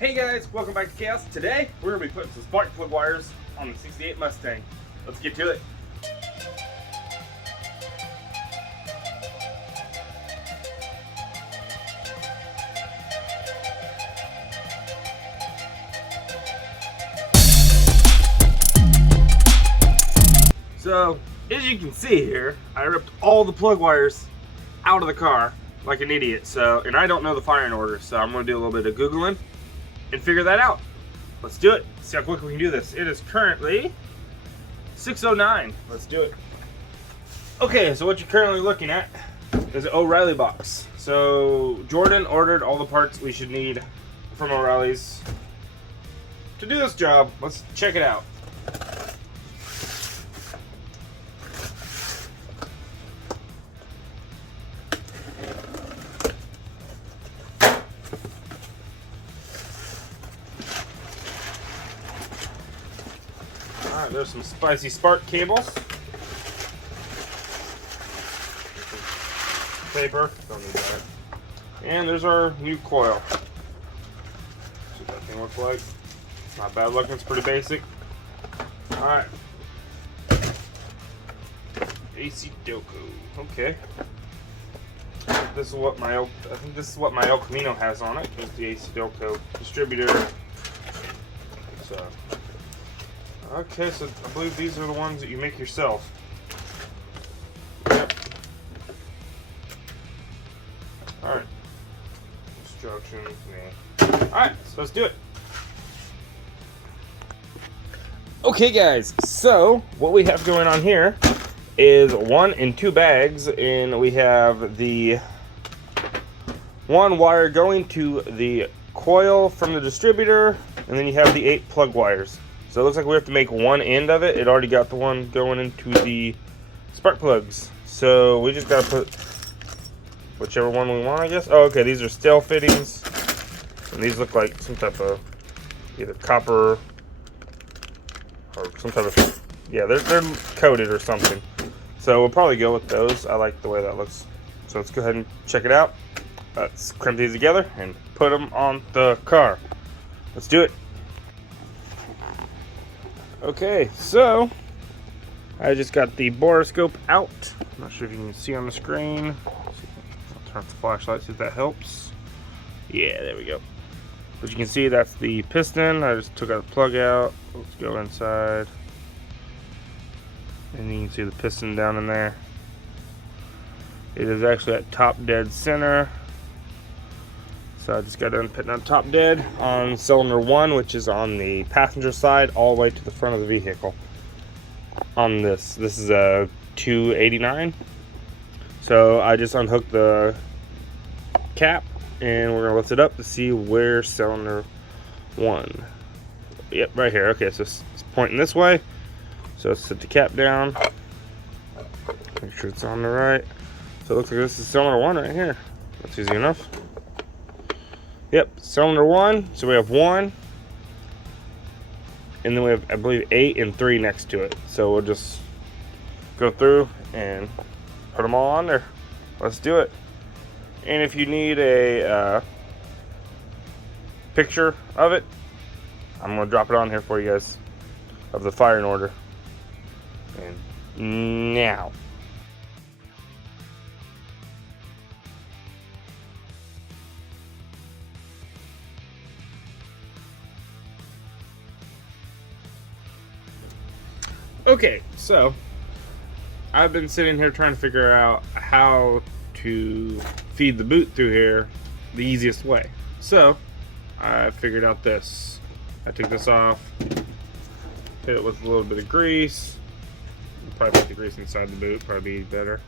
Hey guys, welcome back to Chaos. Today, we're going to be putting some spark plug wires on the 68 Mustang. Let's get to it. So, as you can see here, I ripped all the plug wires out of the car like an idiot. And I don't know the firing order, so I'm going to do a little bit of Googling and figure that out. Let's do it. See how quick we can do this. It is currently 6:09. Let's do it. Okay, so what you're currently looking at is an O'Reilly box. So Jordan ordered all the parts we should need from O'Reilly's to do this job. Let's check it out. Alright, there's some spicy spark cables. Paper, don't need that. And there's our new coil. See what that thing looks like. It's not bad looking, it's pretty basic. Alright. AC Delco. Okay. This is what I think this is what my El Camino has on it. It's the AC Delco distributor. So okay, so I believe these are the ones that you make yourself. Yep. Alright. Instructions, yeah. Alright, so let's do it. Okay guys, so what we have going on here is 1 and 2 bags, and we have the 1 wire going to the coil from the distributor, and then you have the 8 plug wires. So it looks like we have to make one end of it. It already got the one going into the spark plugs. So we just got to put whichever one we want, I guess. Oh, okay, these are steel fittings. And these look like some type of either copper or some type of, yeah, they're coated or something. So we'll probably go with those. I like the way that looks. So let's go ahead and check it out. Let's crimp these together and put them on the car. Let's do it. Okay, so I just got the borescope out. I'm not sure if you can see on the screen. I'll turn off the flashlight, see if that helps. Yeah, there we go. But you can see that's the piston. I just took out the plug out. Let's go inside. And you can see the piston down in there. It is actually at top dead center. So I just got done putting on top dead on cylinder 1, which is on the passenger side, all the way to the front of the vehicle. On this is a 289. So I just unhooked the cap, and we're gonna lift it up to see where cylinder 1. Yep, right here. Okay, so it's pointing this way. So let's set the cap down. Make sure it's on the right. So it looks like this is cylinder 1 right here. That's easy enough. Yep, cylinder 1. So we have 1, and then we have, I believe, 8 and 3 next to it. So we'll just go through and put them all on there. Let's do it. And if you need a picture of it, I'm gonna drop it on here for you guys of the firing order. And now. Okay, so I've been sitting here trying to figure out how to feed the boot through here the easiest way. So I figured out this. I took this off, hit it with a little bit of grease. Probably put the grease inside the boot, probably be better.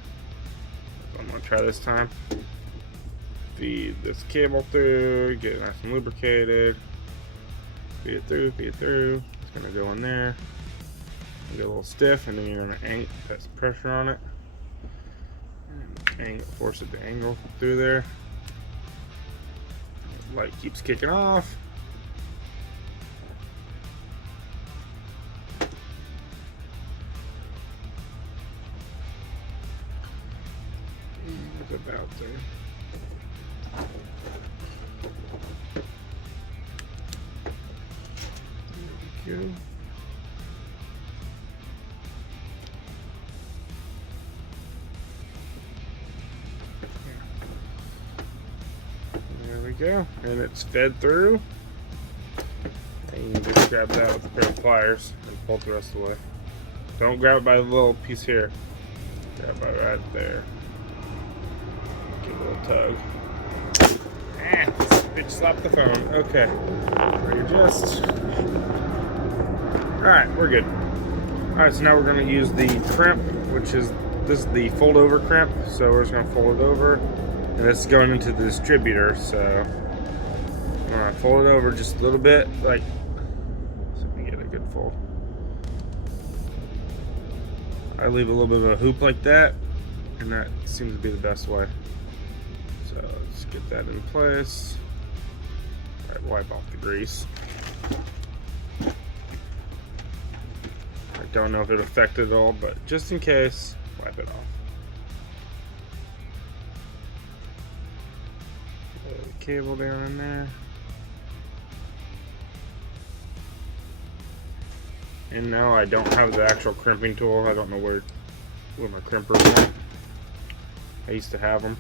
I'm gonna try this time. Feed this cable through, get it nice and lubricated. Feed it through, feed it through. It's gonna go in there. Get a little stiff, and then you're going to put some pressure on it and force it to angle through there. Light keeps kicking off. It's about there. we go. There we go. And it's fed through. And you just grab that with a pair of pliers and pull it the rest of the way. Don't grab it by the little piece here. Grab it right there. Give it a little tug. Bitch slapped the phone. Okay. Readjust. Alright, we're good. Alright, so now we're going to use the crimp, which is, this is the fold over crimp. So we're just going to fold it over. And this is going into the distributor, so I'm going to fold it over just a little bit, like, so we get a good fold. I leave a little bit of a hoop like that, and that seems to be the best way. So let's get that in place. All right, wipe off the grease. I don't know if it affected it all, but just in case, wipe it off. Put the cable down in there. And now I don't have the actual crimping tool. I don't know where my crimpers went. I used to have them,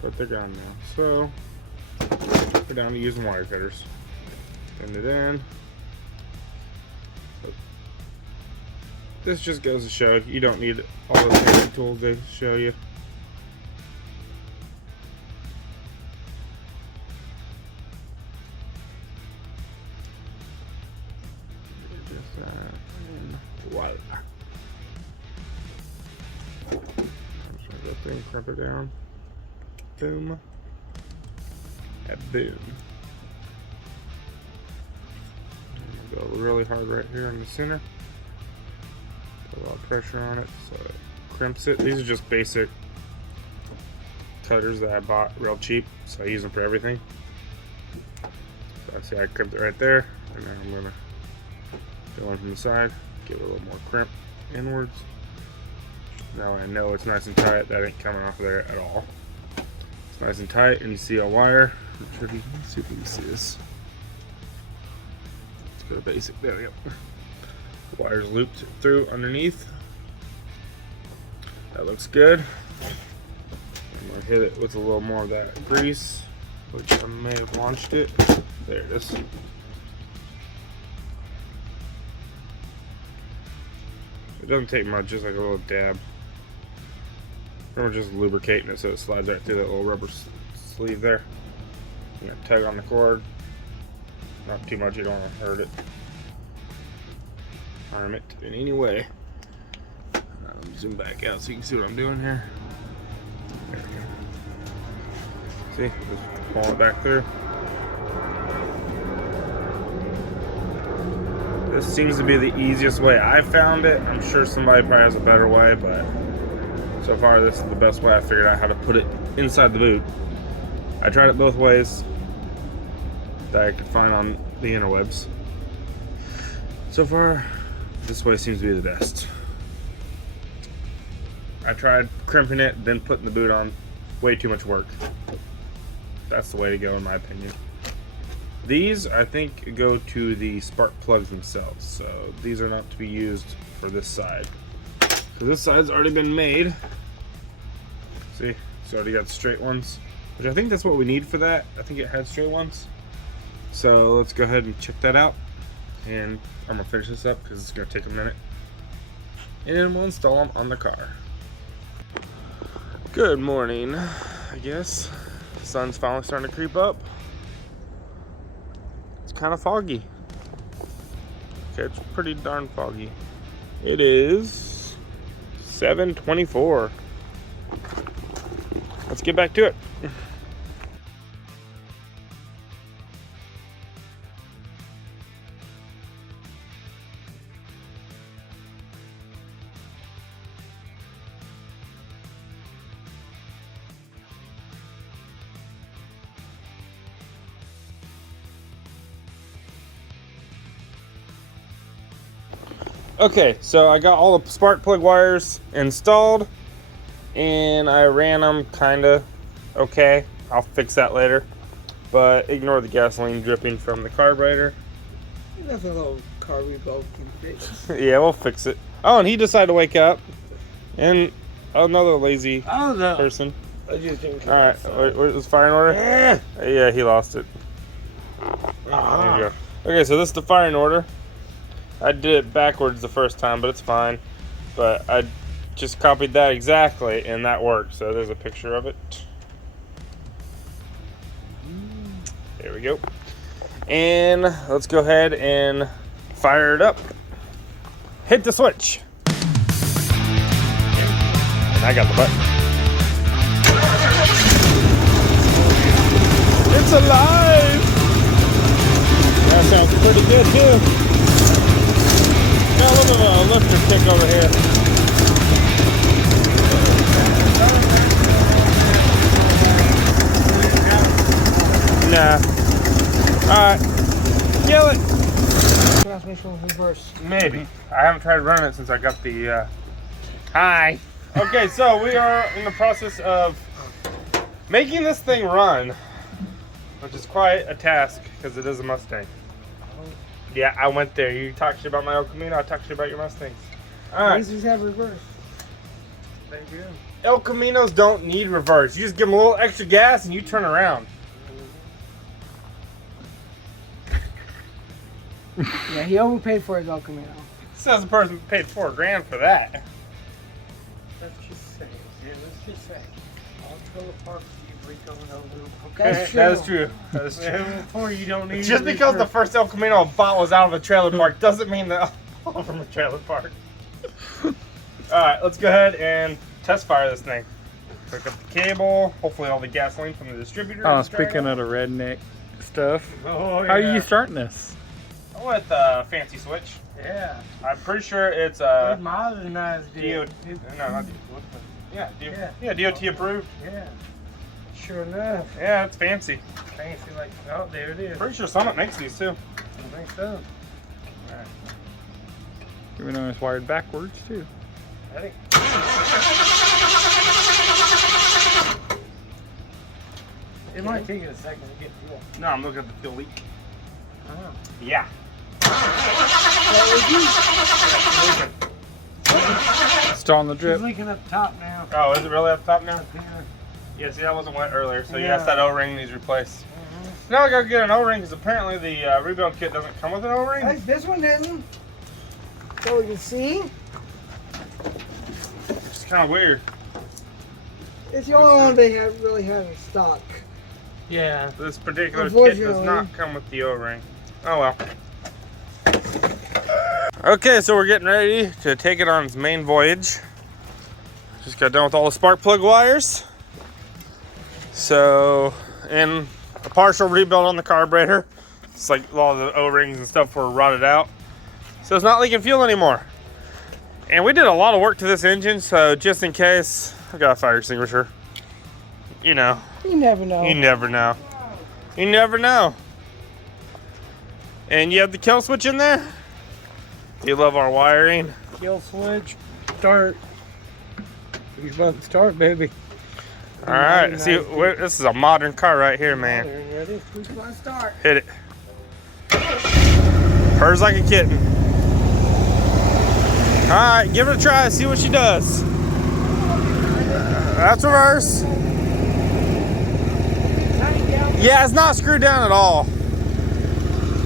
but they're gone now. So we're down to using wire cutters. Bend it in. So this just goes to show you don't need all the crimping tools they show you. Voila. I'm just gonna go through and crimp it down. Boom. And boom. I'm gonna go really hard right here in the center. Put a lot of pressure on it so it crimps it. These are just basic cutters that I bought real cheap, so I use them for everything. So see, I crimped it right there, and now I'm gonna go in from the side, give it a little more crimp inwards. Now I know it's nice and tight. That ain't coming off of there at all. It's nice and tight, and you see a wire. I'm sure if you can see if you can see this. Let's go to basic. There we go. The wire's looped through underneath. That looks good. I'm gonna hit it with a little more of that grease, which I may have launched it. There it is. It doesn't take much, just like a little dab. Remember, just lubricating it so it slides right through that little rubber sleeve there. You know, tug on the cord. Not too much, you don't want to hurt it. Harm it in any way. Let me zoom back out so you can see what I'm doing here. There we go. See, just pull it back through. This seems to be the easiest way I found it. I'm sure somebody probably has a better way, but so far this is the best way I figured out how to put it inside the boot. I tried it both ways that I could find on the interwebs. So far, this way seems to be the best. I tried crimping it, then putting the boot on. Way too much work. That's the way to go in my opinion. These, I think, go to the spark plugs themselves, so these are not to be used for this side. So this side's already been made. See, it's already got straight ones, which I think that's what we need for that. I think it had straight ones. So let's go ahead and check that out, and I'm gonna finish this up because it's gonna take a minute, and we'll install them on the car. Good morning, I guess. The sun's finally starting to creep up. Kind of foggy. Okay, it's pretty darn foggy. It is 7:24. Let's get back to it. Okay, so I got all the spark plug wires installed, and I ran them kinda okay. I'll fix that later, but ignore the gasoline dripping from the carburetor. That's a little car we both can fix. Yeah, we'll fix it. Oh, and he decided to wake up. And another lazy person. I just didn't. Alright, where's the firing order? Yeah, he lost it. There you go. Okay, so this is the firing order. I did it backwards the first time, but it's fine. But I just copied that exactly, and that worked. So there's a picture of it. There we go. And let's go ahead and fire it up. Hit the switch. And I got the button. It's alive! That sounds pretty good too. Got a little bit of a lifter kick over here. Nah. Alright. Kill it! Transmission reverse. Maybe. I haven't tried running it since I got the Hi. Okay, so we are in the process of making this thing run, which is quite a task because it is a Mustang. Yeah, I went there. You talk shit about my El Camino, I talk shit about your Mustangs. Alright. These have reverse. They do. El Caminos don't need reverse. You just give them a little extra gas and you turn around. Yeah, he overpaid for his El Camino. Says the person paid $4 grand for that. Let's just say. Yeah, let's just say. I'll go to park you going over. That is true. That is true. Before you don't need Just because the first El Camino I bought was out of a trailer park doesn't mean that all from a trailer park. Alright, let's go ahead and test fire this thing. Hook up the cable, hopefully all the gasoline from the distributor. Oh, speaking of the redneck stuff, Oh, yeah. how are you starting this? I went with a fancy switch. Yeah. I'm pretty sure it's Good modernized DOT. deal. No, not DOT. Yeah, DOT approved. Yeah. Sure enough. Yeah, it's fancy. Fancy like, oh, there it is. Pretty sure Summit makes these too. I think so. Alright. Even though it's wired backwards too. I think. It might take it a second to get fuel. No, I'm looking at the fuel leak. Oh. Yeah. Still on the It's drip. leaking up top now. Oh, is it really up top now? Yeah. Yeah, see, that wasn't wet earlier, so Yeah. yes, that O-ring needs replaced. Now I gotta get an O-ring because apparently the rebuild kit doesn't come with an O-ring. Hey, this one didn't. So we can see. It's kind of weird. It's the only one they have really have in stock. Yeah. This particular kit does not come with the O-ring. Oh well. Okay, so we're getting ready to take it on its main voyage. Just got done with all the spark plug wires. So, and a partial rebuild on the carburetor. It's like a lot of the O-rings and stuff were rotted out. So it's not leaking fuel anymore. And we did a lot of work to this engine, so just in case, I got a fire extinguisher. You know. You never know. You never know. You never know. And you have the kill switch in there? You love our wiring. Kill switch. Start. He's about to start, baby. Alright, see, this is a modern car right here, man. Ready? Who's going to start? Hit it. Purrs like a kitten. Alright, give it a try, see what she does. That's reverse. Yeah, it's not screwed down at all.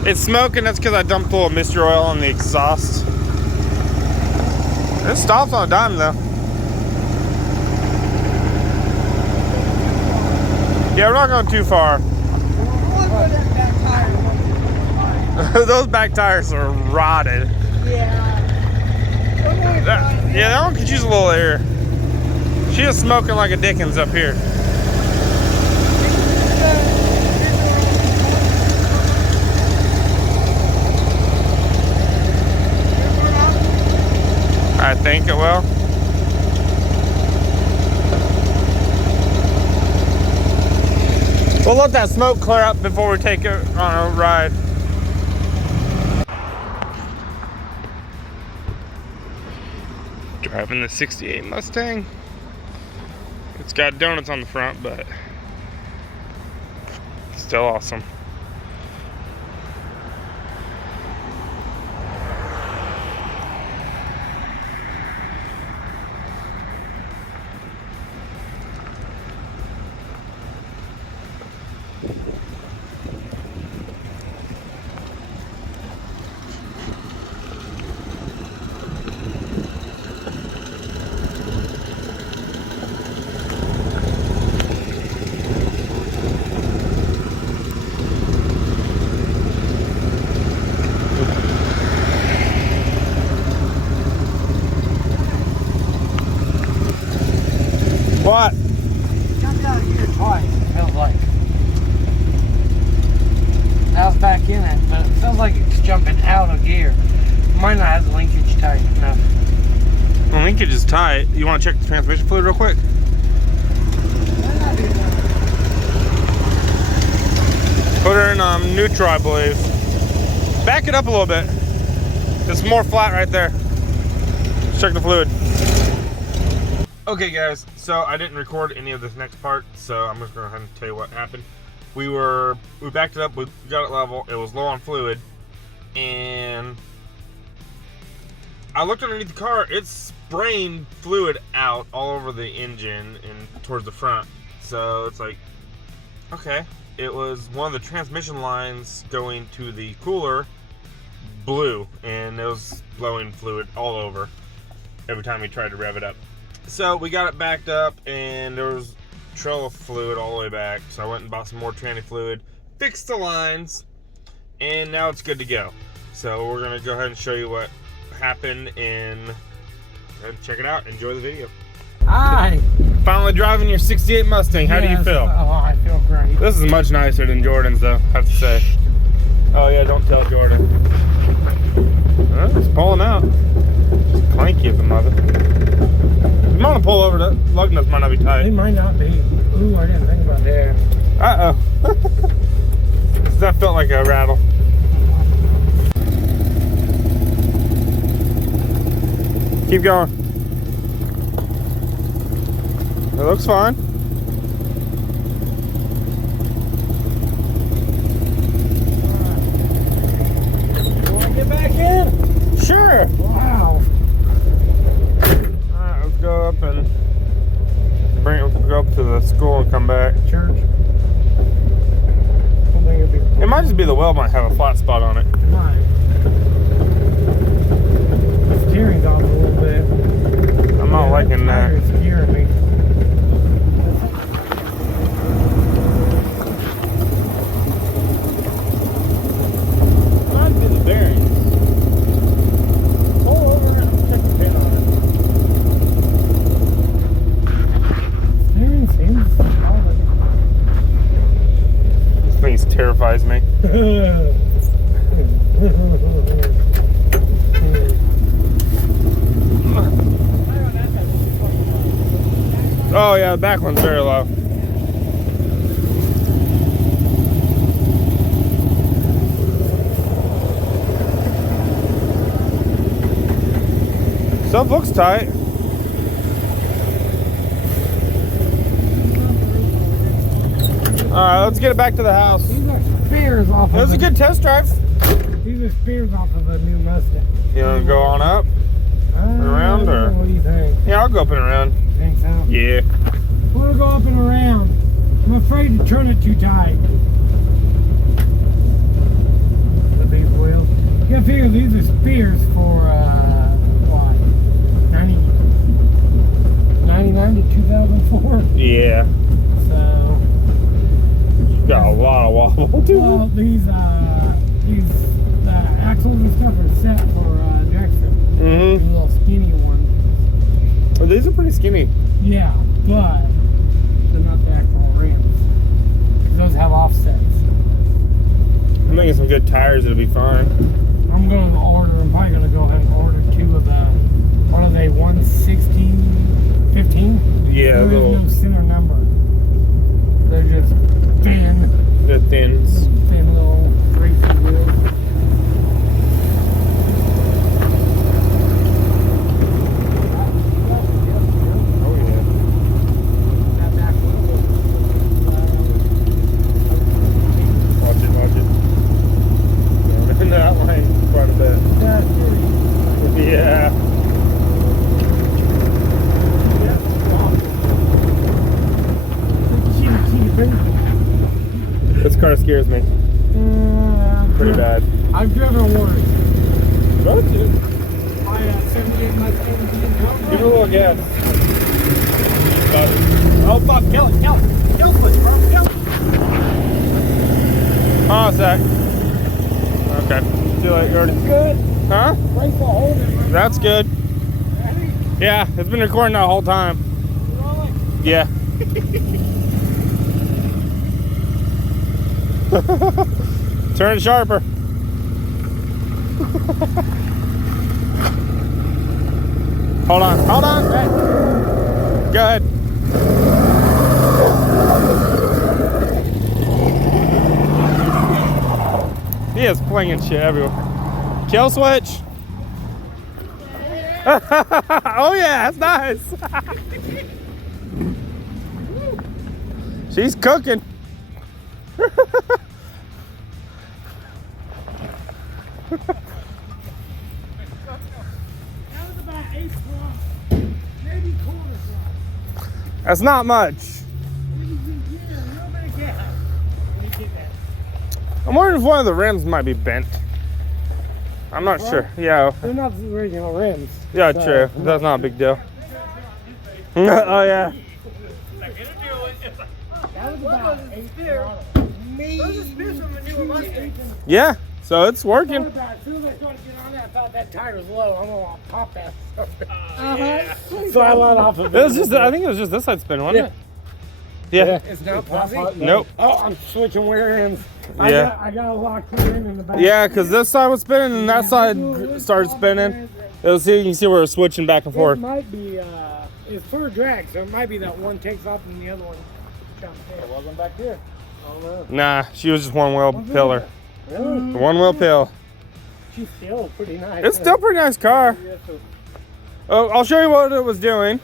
It's smoking, that's because I dumped a little mystery oil on the exhaust. It stops on a dime though. Yeah, we're not going too far. Those back tires are rotted. Yeah. Yeah, that one could use a little air. She is smoking like a Dickens up here. I think it will. We'll let that smoke clear up before we take it on a ride. Driving the 68 Mustang. It's got donuts on the front, but still awesome. in it, but it sounds like it's jumping out of gear. Might not have the linkage tight enough. The linkage is tight. You want to check the transmission fluid real quick? Put her in neutral, I believe. Back it up a little bit. It's more flat right there. Let's check the fluid. Okay guys, so I didn't record any of this next part, so I'm just gonna go ahead and tell you what happened. We backed it up, we got it level, it was low on fluid, and I looked underneath the car, it's spraying fluid out all over the engine and towards the front. So it's like, okay, it was one of the transmission lines going to the cooler blew, and it was blowing fluid all over every time we tried to rev it up. So we got it backed up, and there was a trail of fluid all the way back. So I went and bought some more tranny fluid, fixed the lines, and now it's good to go. So we're gonna go ahead and show you what happened, and go ahead and check it out. Enjoy the video. Hi. Finally driving your 68 Mustang. How do you feel? Oh, I feel great. This is much nicer than Jordan's, though, I have to say. Oh yeah, don't tell Jordan. It's pulling out. Just clanky as a mother. You want to pull over, the lug nuts might not be tight. They might not be. Ooh, I didn't think about that. Uh-oh. That felt like a rattle. Keep going. It looks fine. You want to get back in? Sure. Wow. Alright, let's go up and go up to the school and come back. Church. It might just be the weld might have a flat spot on it. It might. The steering's off a little bit. I'm not liking that. It's scaring me. Might be the bearings. Pull over and check the pin on it. Steering seems solid. This thing terrifies me. Oh yeah, the back one's very low. Stuff looks tight. Alright, let's get it back to the house. These are spears off of That was a good test drive. These are spears off of a new Mustang. You want to go on up? Around, or? What do you think? Yeah, I'll go up and around. Think so? Yeah. Want to go up and around. I'm afraid to turn it too tight. The big wheel. You gotta figure these are spears for, what? 99 to 2004? Yeah. So. Got a lot of wobble to Well, these axles and stuff are set for dragster. Mm-hmm. These little skinny ones. Well, these are pretty skinny. Yeah, but they're not the actual rims. Those have offsets. I'm making some good tires, it'll be fine. I'm going to order, I'm probably going to go ahead and order two of the, what are they, 116, 15? Yeah, there little. is no center number. They're just thin. They're thins. Thin little racing wheels. Oh yeah. That back wheel. Watch it, watch it. Going in that line quite a bit. Yeah. This car scares me. Pretty bad. I've driven worse. Go to. My 78 Mustang. Give it a little gas. Oh fuck, kill it, kill it. Kill it, bro, kill it. Oh, sec. Okay. See you later, Jordan. Good. Huh? Brace will hold it. Right. That's good. Ready? Yeah, it's been recording that whole time. Rolling. Yeah. Turn sharper. Hold on. Hey. Go ahead. He is flinging shit everywhere. Kill switch. Oh yeah, that's nice. She's cooking. That's not much. I'm wondering if one of the rims might be bent. I'm not sure. Yeah. They're not the original rims. Yeah, true. That's not a big deal. Oh yeah. That was about 8 Yeah. So it's working. As soon as I started getting on that, I thought that tire was low. I'm gonna pop that. So I let off of it. It was just. I think it was just this side spin, wasn't it? Yeah. It's not pausing? Nope. Oh, I'm switching rear ends. Yeah. I got a lock clear in the back. Yeah, because this side was spinning and that side started spinning. You can see where we're switching back and It forth. might be, it's for drag, so it might be that one takes off and the other one comes in. It wasn't back here. Oh, no. Nah, she was just one wheel pillar. Really? One wheel pill. She's still pretty nice. It's still a pretty nice car. Oh, I'll show you what it was doing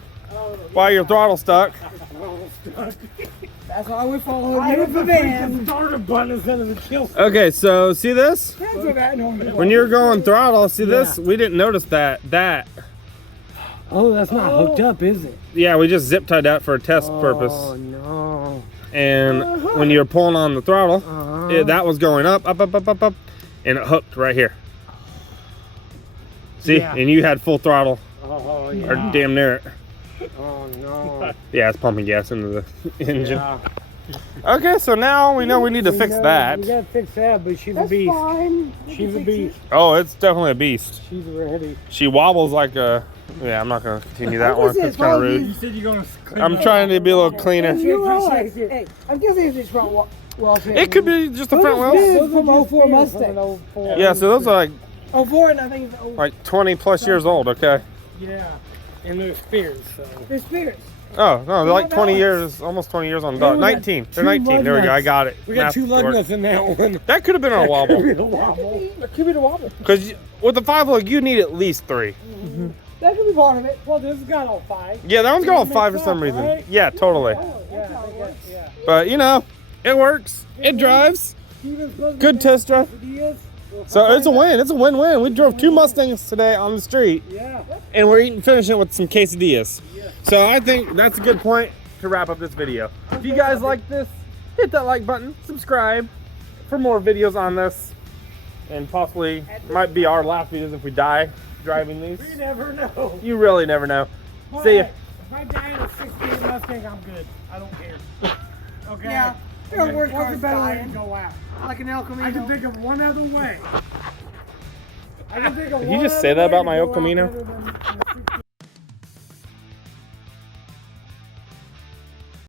while your throttle stuck. That's why we follow you. The starter button instead of the kill. Okay, so see this? That's what I know. When you're going throttle, see this? We didn't notice that. Oh, that's not hooked up, is it? Yeah, we just zip tied that for a test purpose. Oh, no. And when you're pulling on the throttle, that was going up, and it hooked right here. See? Yeah. And you had full throttle, Oh, or yeah. damn near it. Oh, no. Yeah, it's pumping gas into the engine. Yeah. Okay, so now we know we need to fix that. We gotta fix that, but she's a beast. She's a beast. Oh, it's definitely a beast. She's ready. She wobbles like a... Yeah, I'm not going to continue that one. It's kind of rude. You said you're gonna clean I'm trying to be a little cleaner. You realize, hey, I'm guessing it's this front wall. It could be just the front wheels. Those are from 04 Mustang. Yeah, so those are like 04 and I think it's 04. 20 plus years old, okay? Yeah. And they're spears, so. They're spears. Oh, no, they're like 20 years, almost 20 years on the dot. 19. They're 19. There we go. I got it. We got Math two lug worked. nuts in that one. That could have been on a wobble. That could be the wobble. Because with the 5-lug, you need at least 3. That could be part of it. Well, this has got all 5. Yeah, that one's got all 5 for some reason. Right? Yeah, totally. Yeah. But, you know, it works. It drives. Good test drive. So it's a win. It's a win-win. We drove 2 Mustangs today on the street. Yeah. And we're finishing with some quesadillas. So I think that's a good point to wrap up this video. If you guys like this, hit that like button, subscribe for more videos on this, and possibly might be our last videos if we die driving these. We never know. You really never know. See ya. If I die in a 16 Mustang, I'm good. I don't care. Okay? Yeah. There are worse What's cars a better way to dying. go out? Like an El Camino. I can think of one other way. I can think of Did one you just say other that way about to my go El out Camino? better than